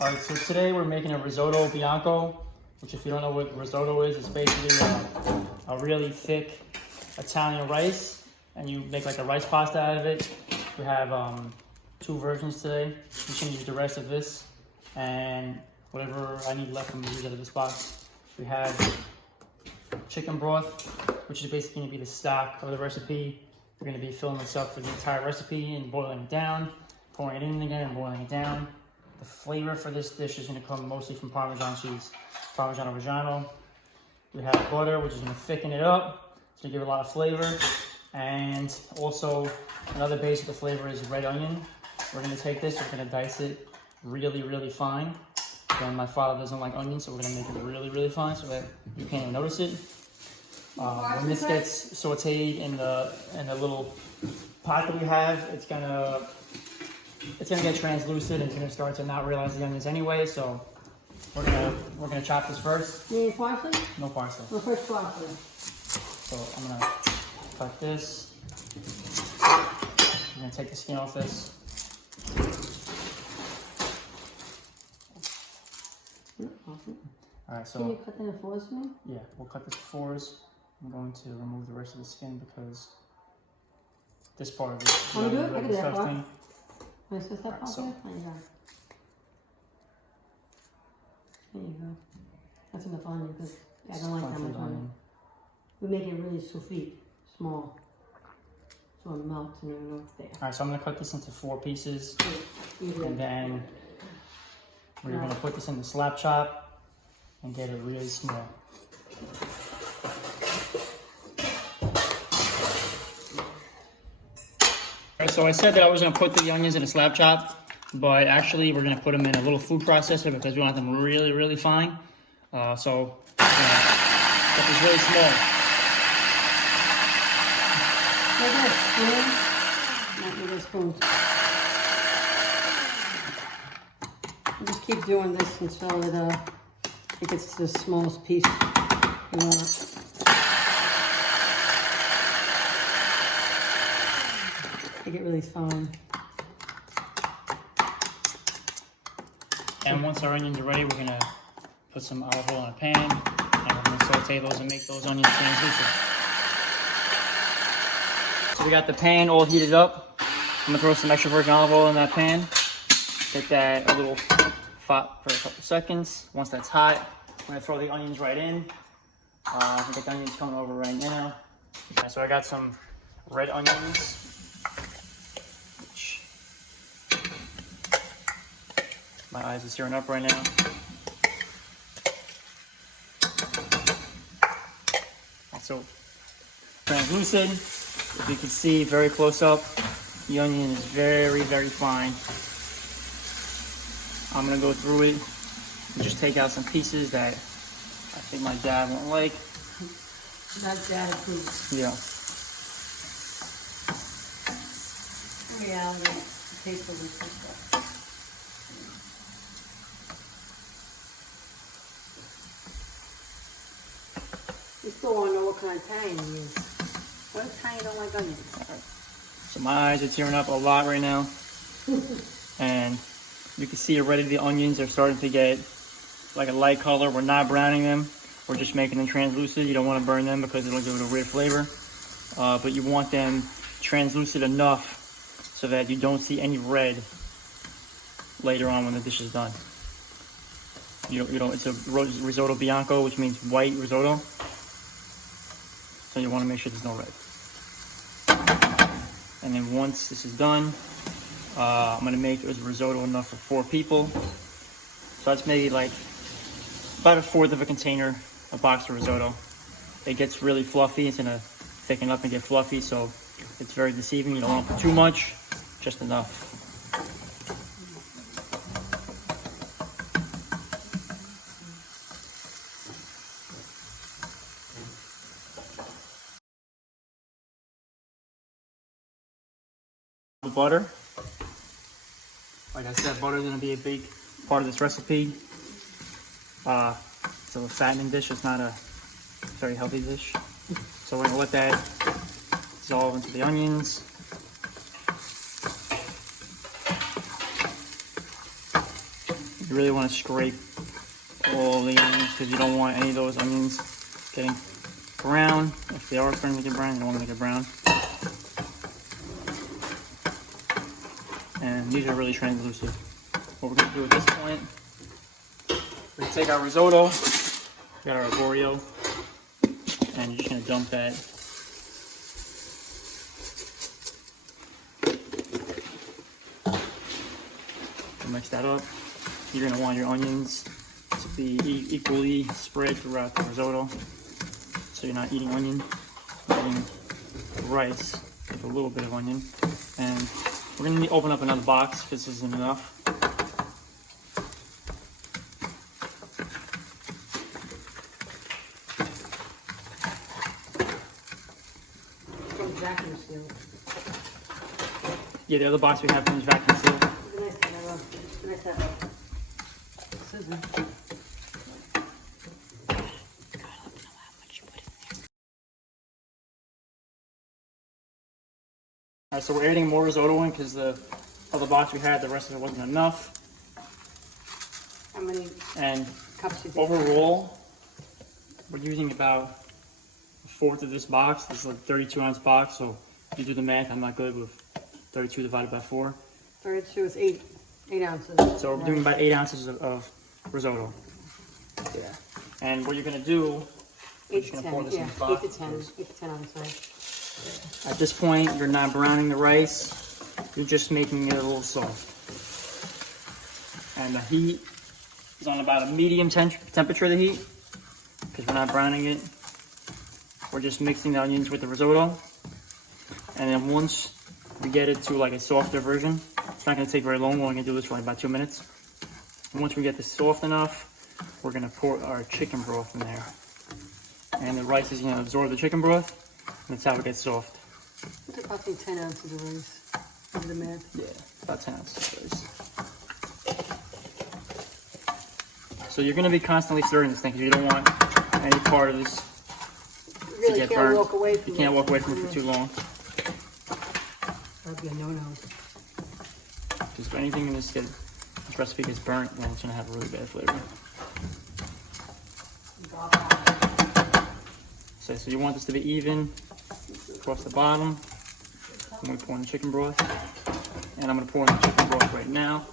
Alright, so today we're making a risotto Bianco, which if you don't know what risotto is, it's basically a really thick Italian rice, and you make like a rice pasta out of it. We have two versions today. You can use the rest of this, and whatever I need left, I'm gonna use out of this box. We have chicken broth, which is basically gonna be the stock of the recipe. We're gonna be filling this up for the entire recipe and boiling it down, pouring it in again and boiling it down. The flavor for this dish is gonna come mostly from Parmesan cheese, Parmigiano Reggiano. We have butter, which is gonna thicken it up. It's gonna give it a lot of flavor. And also, another base of the flavor is red onion. We're gonna take this, we're gonna dice it really, really fine. And my father doesn't like onions, so we're gonna make it really, really fine so that you can't even notice it. When this gets sauteed in the little pot that we have, it's gonna get translucent and it's gonna start to not realize the onions anyway. So we're gonna chop this first. You need parsley? No parsley. No fresh parsley. So I'm gonna cut this. I'm gonna take the skin off this. All right, so can you cut that in fours for me? Yeah, we'll cut this in fours. I'm going to remove the rest of the skin because this part of it is Can you do it? really I can do that part. disgusting. Can I switch that part so- there? There you go. There you go. That's enough onion because I don't like that Bunch much of onion. We make it really souffle, small. So it melts and you know it's there. All right, so I'm gonna cut this into 4 pieces, You do and that. then we're gonna put this in the slap chop and get it really small. All right, so I said that I was gonna put the onions in a slap chop, but actually we're gonna put them in a little food processor because we want them really, really fine. So we're gonna cut this really small. Like this, spoon. Not with a spoon. You just keep doing this until it gets to the smallest piece you want. Make it really fine. And once our onions are ready, we're gonna put some olive oil in a pan, and we're gonna saute those and make those onions translucent. So we got the pan all heated up. I'm gonna throw some extra virgin olive oil in that pan. Get that a little hot for a couple seconds. Once that's hot, I'm gonna throw the onions right in. I can get the onions coming over right now. Okay, so I got some red onions. Which my eyes are tearing up right now. So translucent. If you can see very close up, the onion is very, very fine. I'm gonna go through it and just take out some pieces that I think my dad won't like. Not dad approved. Yeah. In reality, it tastes a little stuff. You still want to know what kind of Italian you use. What Italian don't like onions? So my eyes are tearing up a lot right now. And you can see already the onions are starting to get like a light color. We're not browning them. We're just making them translucent. You don't want to burn them because it'll give it a weird flavor. But you want them translucent enough so that you don't see any red later on when the dish is done. You know, it's a risotto Bianco, which means white risotto. So you want to make sure there's no red. And then once this is done, I'm gonna make this risotto enough for 4 people. So that's maybe like about 1/4 of a container, a box of risotto. It gets really fluffy. It's gonna thicken up and get fluffy, so it's very deceiving. You don't want to put too much, just enough. The butter. Like I said, butter is going to be a big part of this recipe. It's a fattening dish. It's not a very healthy dish. So we're going to let that dissolve into the onions. You really want to scrape all the onions because you don't want any of those onions getting brown. If they are starting to get brown, you don't want to make it brown. And these are really translucent. What we're going to do at this point, we're going to take our risotto, we got our arborio, and you're just going to dump that and mix that up. You're going to want your onions to be equally spread throughout the risotto, so you're not eating onion, you're eating rice with a little bit of onion. And we're going to open up another box because this isn't enough. Vacuum seal. Yeah, the other box we have comes vacuum sealed. Nice to have a scissors. Alright, so we're adding more risotto in because the other box we had, the rest of it wasn't enough. How many And cups you think? overall, we're using about a fourth of this box. This is like a 32-ounce box, so if you do the math, I'm not good with 32 divided by 4. 32 is 8 ounces. So we're doing about 8 ounces of risotto. Yeah. And what you're going to do, 8 just to gonna 10, pour this in yeah, the box. 8 to 10, 8 to 10 on the side. at this point, you're not browning the rice. You're just making it a little soft. And the heat is on about a medium temperature, the heat, because we're not browning it. We're just mixing the onions with the risotto. And then once we get it to like a softer version, it's not going to take very long. We're only going to do this for like about 2 minutes. And once we get this soft enough, we're going to pour our chicken broth in there. And the rice is going to absorb the chicken broth. And that's how it gets soft. It's approximately 10 ounces of rice. Over the math. Yeah, about 10 ounces of rice. So you're going to be constantly stirring this thing because you don't want any part of this You to get can't burnt. walk away from You can't it. walk away from it for too long. That'd be a no-no. Because if anything in this recipe gets burnt, then it's going to have a really bad flavor. So you want this to be even across the bottom. I'm going to pour in the chicken broth. And I'm going to pour in the chicken broth right now.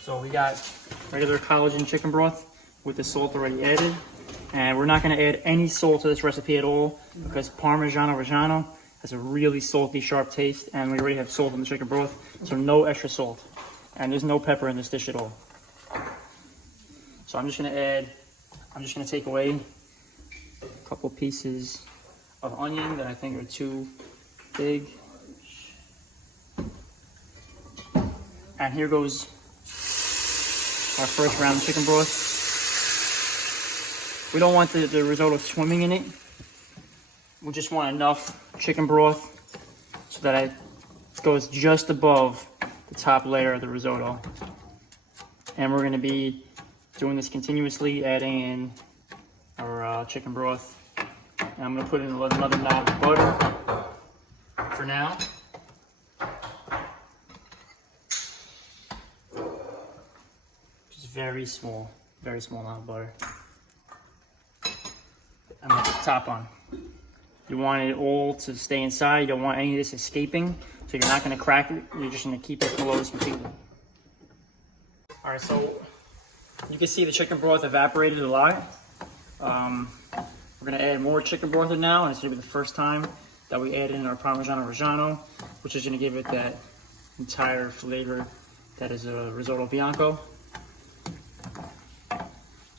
So we got regular collagen chicken broth with the salt already added. And we're not going to add any salt to this recipe at all because Parmigiano Reggiano has a really salty, sharp taste. And we already have salt in the chicken broth, so no extra salt. And there's no pepper in this dish at all. So I'm just going to take away a couple pieces of onion that I think are too big. And here goes our first round of chicken broth. We don't want the risotto swimming in it. We just want enough chicken broth so that it goes just above the top layer of the risotto. And we're going to be doing this continuously, adding in our chicken broth. And I'm going to put in another knob of butter for now. Just very small amount of butter. I'm going to put the top on. You want it all to stay inside. You don't want any of this escaping. So you're not going to crack it. You're just going to keep it closed completely. All right, so you can see the chicken broth evaporated a lot. We're going to add more chicken broth in now, and it's going to be the first time that we add in our Parmigiano Reggiano, which is going to give it that entire flavor that is a risotto Bianco.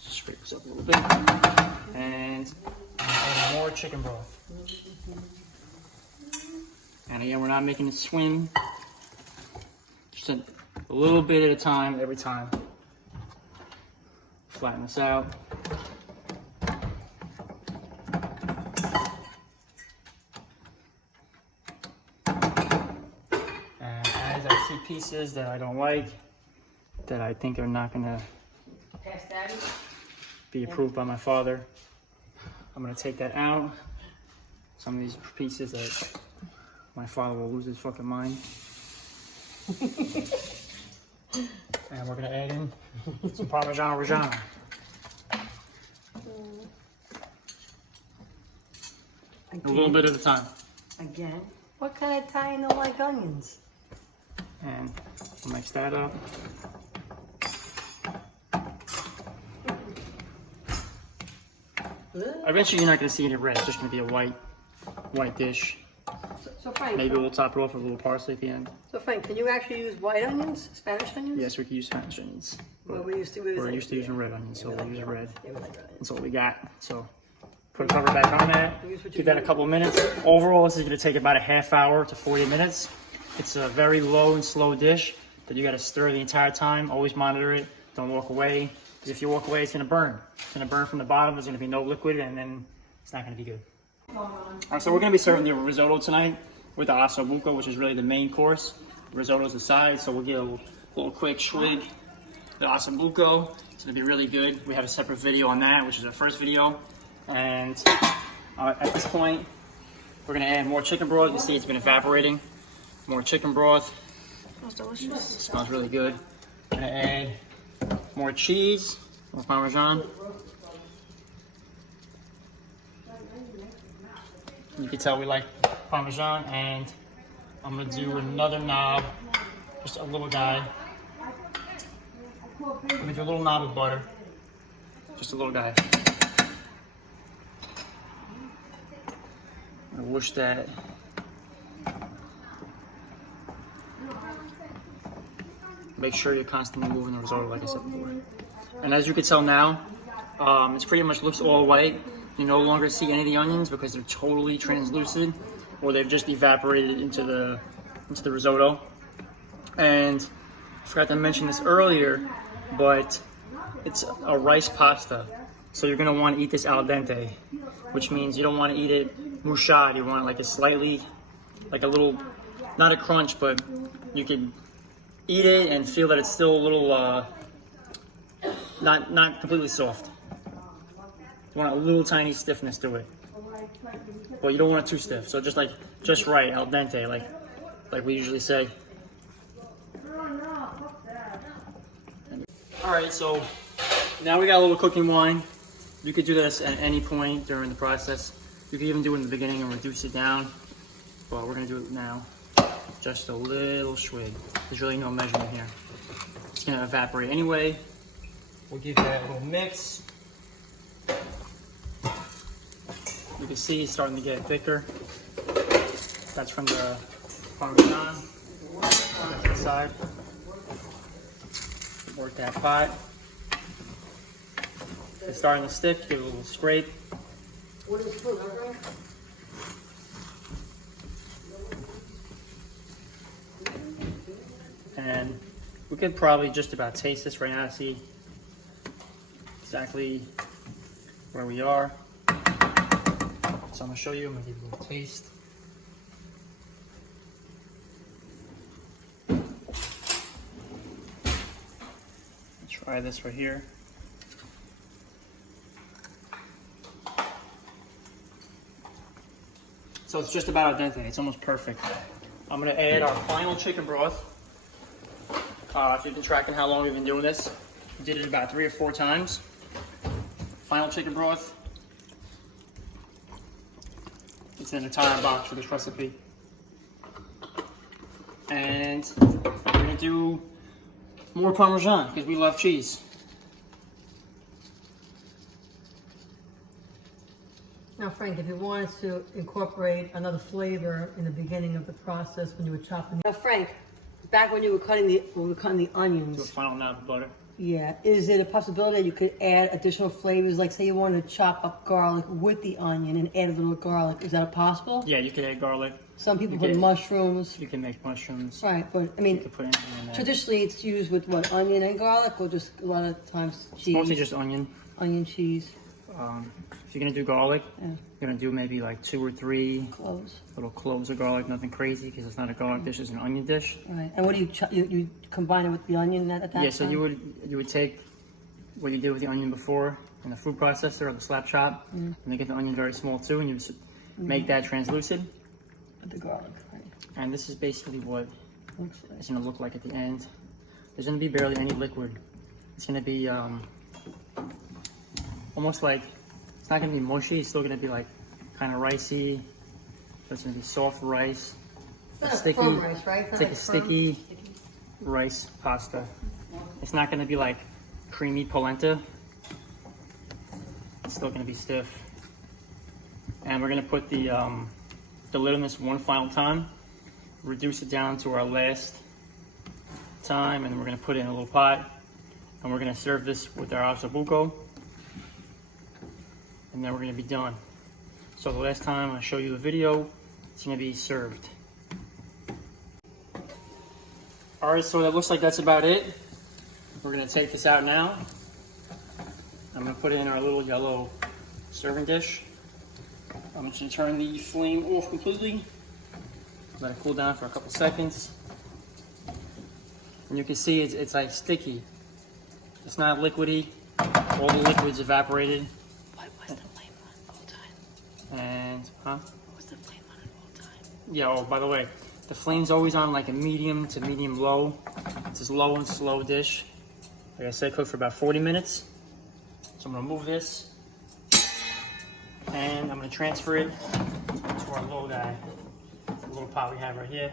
Just scrape this up a little bit. And add more chicken broth. And again, we're not making it swim. Just a little bit at a time, every time. Flatten this out. And as I see pieces that I don't like, that I think are not gonna be approved by my father, I'm gonna take that out. Some of these pieces that my father will lose his fucking mind. And we're gonna add in some Parmesan Reggiano. A little bit at a time. Again? What kind of Italian don't like onions? And we'll mix that up. Eventually you're not gonna see any red, it's just gonna be a white dish. So Frank, Maybe we'll top it off with a little parsley at the end. So Frank, can you actually use white onions, Spanish onions? Yes, we can use Spanish onions. Well, we're used to using red onions, so we'll use red. Yeah, we like red. That's what we got. So put a cover back on that. Give that a couple of minutes. Overall, this is gonna take about a half hour to 40 minutes. It's a very low and slow dish that you gotta stir the entire time. Always monitor it. Don't walk away. Because if you walk away, it's gonna burn. It's gonna burn from the bottom. There's gonna be no liquid, and then it's not gonna be good. All right, so we're gonna be serving the risotto tonight with the ossobuco, which is really the main course. The risotto's the side, so we'll get a little quick swig. The ossobuco, it's gonna be really good. We have a separate video on that, which is our first video. And at this point, we're gonna add more chicken broth. You see it's been evaporating. More chicken broth. Smells delicious. Smells really good. Gonna add more cheese, more Parmesan. You can tell we like Parmesan, and I'm gonna do another knob, just a little guy. I'm gonna do a little knob of butter, just a little guy. I'm gonna whoosh that. Make sure you're constantly moving the risotto, like I said before. And as you can tell now, it pretty much looks all white. You no longer see any of the onions because they're totally translucent, or they've just evaporated into the risotto. And I forgot to mention this earlier, but it's a rice pasta. So you're gonna want to eat this al dente, which means you don't want to eat it mouchad. You want it like a slightly, like a little, not a crunch, but you can eat it and feel that it's still a little, not completely soft. You want a little tiny stiffness to it, but you don't want it too stiff. So just right, al dente, like we usually say. All right, so now we got a little cooking wine. You could do this at any point during the process. You could even do it in the beginning and reduce it down, but we're gonna do it now. Just a little swig. There's really no measurement here. It's gonna evaporate anyway. We'll give that a little mix. You can see it's starting to get thicker. That's from the Parmesan. Put that to the side. Work that pot. It's starting to stick. Give it a little scrape. And we could probably just about taste this right now to see exactly where we are. So I'm gonna show you, I'm gonna give you a little taste. Try this right here. So it's just about al dente, it's almost perfect. I'm gonna add our final chicken broth. If you've been tracking how long we've been doing this, we did it about 3 or 4 times. Final chicken broth. It's an entire box for this recipe. And we're gonna do more Parmesan because we love cheese. Now Frank, if you wanted to incorporate another flavor in the beginning of the process when you were chopping. Now Frank, back when you were cutting the onions. Do a final knob of butter. Yeah, is it a possibility that you could add additional flavors? Like say you wanted to chop up garlic with the onion and add a little garlic. Is that possible? Yeah, you could add garlic. Some people put mushrooms. You can make mushrooms. Right, but I mean, you could put anything in there. Traditionally it's used with what, onion and garlic, or just a lot of times cheese? Mostly just onion. Onion, cheese. If you're gonna do garlic, you're gonna do maybe like 2 or 3 little cloves of garlic. Nothing crazy because it's not a garlic dish; it's an onion dish. Right. And what do you combine it with the onion at that time? Yeah. So you would take what you did with the onion before in the food processor or the slap chop, and they get the onion very small too, and you make that translucent. With the garlic, right? And this is basically what it's gonna look like at the end. there's gonna be barely any liquid. It's gonna be almost like, it's not gonna be mushy, it's still gonna be like kind of ricey. So it's gonna be soft rice. It's not sticky, firm rice, right? It's like a sticky rice pasta. It's not gonna be like creamy polenta. It's still gonna be stiff. And we're gonna put the lid on this one final time, reduce it down to our last time, and then we're gonna put it in a little pot, and we're gonna serve this with our ossobuco, and then we're gonna be done. So the last time I show you the video, it's gonna be served. All right, so that looks like that's about it. We're gonna take this out now. I'm gonna put it in our little yellow serving dish. I'm just gonna turn the flame off completely. Let it cool down for a couple seconds. And you can see it's like sticky. It's not liquidy. All the liquid's evaporated. What was the flame on all time? And, What was the flame on all time? yeah, oh, by the way, the flame's always on like a medium to medium low. It's this low and slow dish. Like I said, cook for about 40 minutes. So I'm gonna move this. And I'm gonna transfer it to our little guy. It's a little pot we have right here.